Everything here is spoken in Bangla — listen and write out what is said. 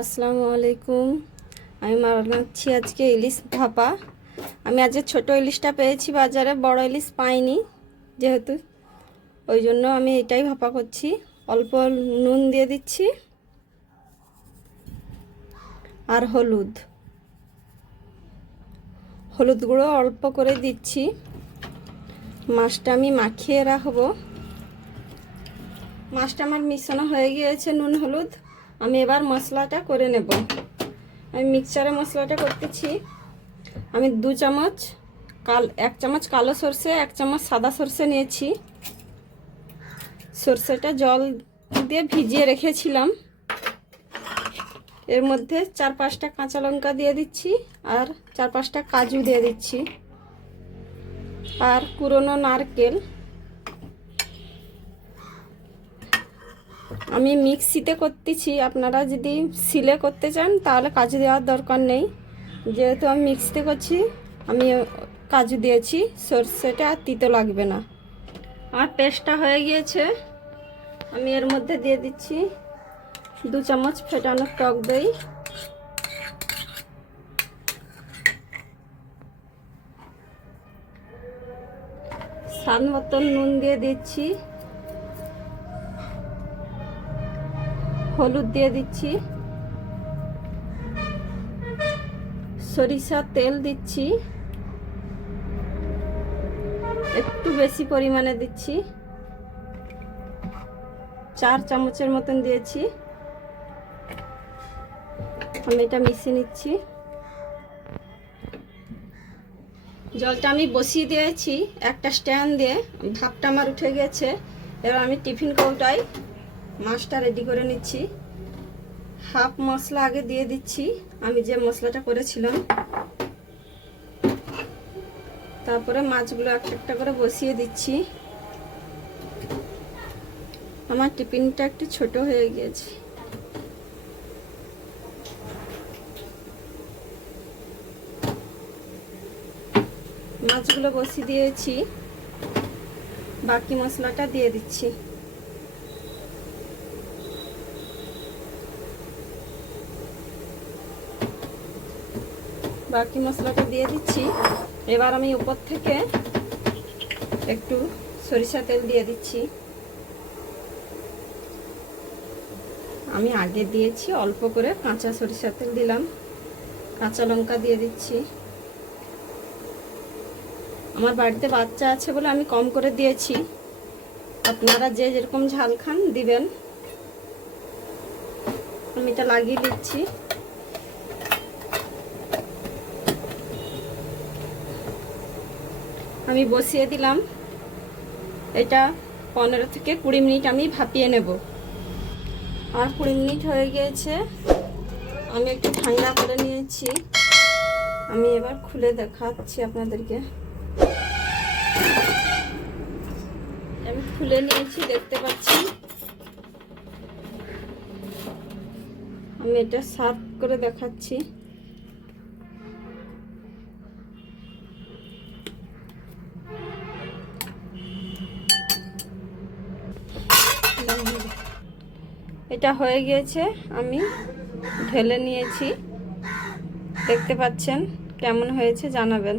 আসসালামু আলাইকুম। আমি বানাচ্ছি আজকে ইলিশ ভাপা। আমি আজকে ছোট ইলিশটা পেয়েছি বাজারে, বড় ইলিশ পাইনি যেহেতু। ওই জন্য আমি এটাই ভাপা করছি। অল্প নুন দিয়ে দিচ্ছি। আর হলুদ। হলুদ গুঁড়ো অল্প করে দিচ্ছি। মাছটা আমি মাখিয়ে রাখব। মাছটা আমার মিশানো হয়ে গিয়েছে নুন, হলুদ। আমি এবার মশলাটা করে নেব। আমি মিক্সচারে মশলাটা করতেছি। আমি দু চামচ কাল, এক চামচ কালো সর্ষে, এক চামচ সাদা সর্ষে নিয়েছি। সর্ষেটা জল দিয়ে ভিজিয়ে রেখেছিলাম। এর মধ্যে চার পাঁচটা কাঁচা লঙ্কা দিয়ে দিচ্ছি আর চার পাঁচটা কাজু দিয়ে দিচ্ছি। আর পুরনো নারকেল আমি মিক্সিতে করতেছি। আপনারা যদি সিলে করতে চান, তাহলে কাজু দেওয়ার দরকার নেই। যেহেতু আমি মিক্সিতে করছি, আমি কাজু দিয়েছি, সর্ষেটা আর তিতো লাগবে না। আর পেস্টটা হয়ে গিয়েছে। আমি এর মধ্যে দিয়ে দিচ্ছি দু চামচ ফেটানো টক দই। স্বাদ মতন নুন দিয়ে দিচ্ছি। হলুদ দিয়ে দিচ্ছি। সরিষার তেল দিচ্ছি। একটু বেশি পরিমাণে দিচ্ছি। চার চামচের মতন দিয়েছি। আমি এটা মিশিয়ে নিচ্ছি। জলটা আমি বসিয়ে দিয়েছি, একটা স্ট্যান্ড দিয়ে। ভাপটা আমার উঠে গেছে। এবার আমি টিফিন কৌটায় মাছটা রেডি করে নিচ্ছি। হাফ মশলা আগে দিয়ে দিচ্ছি। আমি যে মশলাটা করেছিলাম, তারপরে মাছগুলো একটা একটা করে বসিয়ে দিচ্ছি। আমার টিফিনটা একটু ছোট হয়ে গিয়েছে মাছগুলো বসিয়ে দিয়েছি। বাকি মশলাটা দিয়ে দিচ্ছি। বাকি মশলাটা দিয়ে দিচ্ছি। এবার আমি উপর থেকে একটু সরিষা তেল দিয়ে দিচ্ছি। আমি আগে দিয়েছি, অল্প করে কাঁচা সরিষা তেল দিলাম। কাঁচা লঙ্কা দিয়ে দিচ্ছি। আমার বাড়িতে বাচ্চা আছে বলে আমি কম করে দিয়েছি। আপনারা যে যেরকম ঝাল খান দিবেন। আমি এটা লাগিয়ে দিচ্ছি। আমি বসিয়ে দিলাম। এটা পনেরো থেকে কুড়ি মিনিট আমি ভাপিয়ে নেব। আর কুড়ি মিনিট হয়ে গিয়েছে। আমি একটু ঠান্ডা করে নিয়েছি। আমি এবার খুলে দেখাচ্ছি আপনাদেরকে। আমি খুলে নিয়েছি, দেখতে পাচ্ছি। আমি এটা সার্ভ করে দেখাচ্ছি। এটা হয়ে গিয়েছে আমি ঢেলে নিয়েছি। দেখতে পাচ্ছেন কেমন হয়েছে জানাবেন।